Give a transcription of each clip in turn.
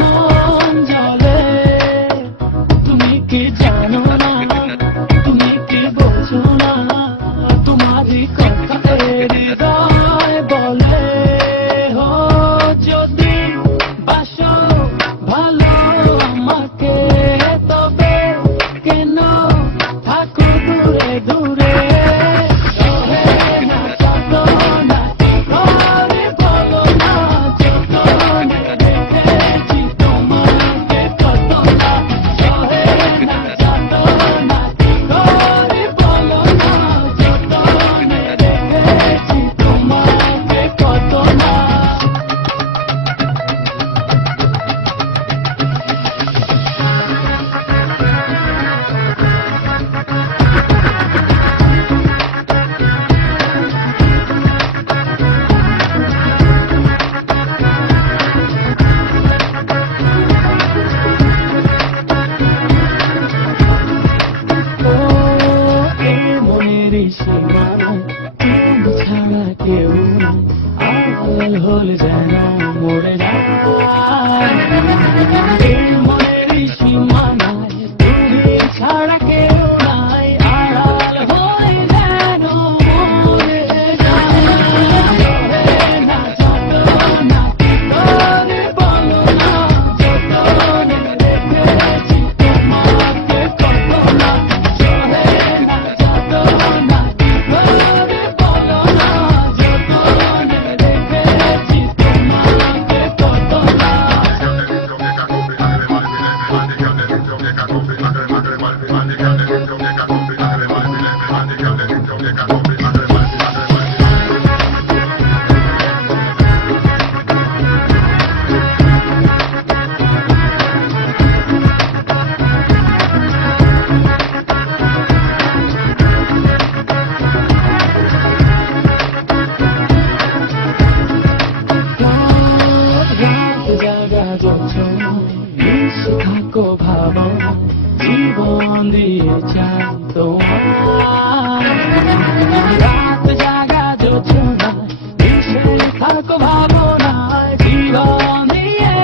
মন জলে। তুমি কি জানো না, তুমি কি বোঝো না, তোমারই কথা হৃদয় বলে। হো যদি বাসো ভালো আমাকে, তবে কেন থাকো দূরে দূরে। তুমি ছাড়া কেউ আড়াল হলে যেন মরে যায়। এই মনের সীমানায় তুমি ছাড়া কেউ নাই, আড়াল হয়ে যেন মরে যায়। না যত না করে বলো না, যতনে রেখেছি তোমাকে কত না। থাকো ভাবনা, জীবন দিয়ে চাই তোমার। রাত জাগা যোজনা, মিশে থাকো ভাবনায়, জীবন দিয়ে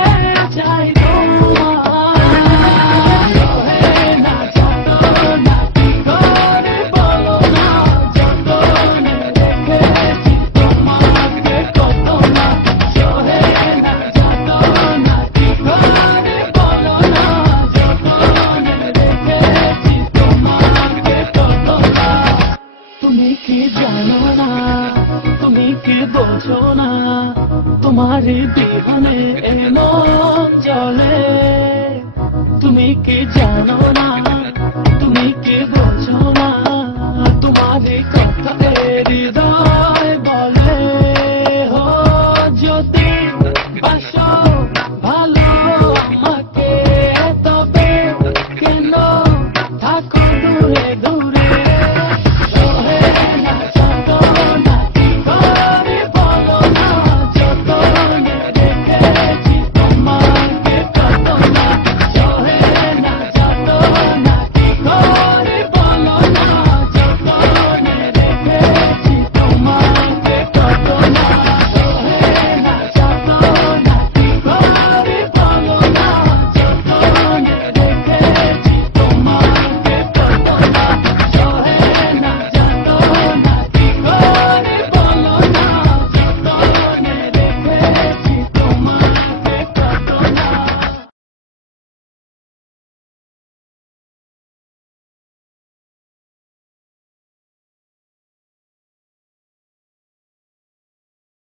চাই তোমার। না যত না করে বলো না, যতনে রেখেছি তোমাকে কত না। সহে না যত না করে বলো না, যতনে রেখেছি তোমাকে কত না। তুমি কি জানো না, তুমি কি বোঝো না, তোমারই বিহনে মন জলে। তুমি কি জানো না, তুমি কি বোঝো না, তোমারই কথা হৃদয়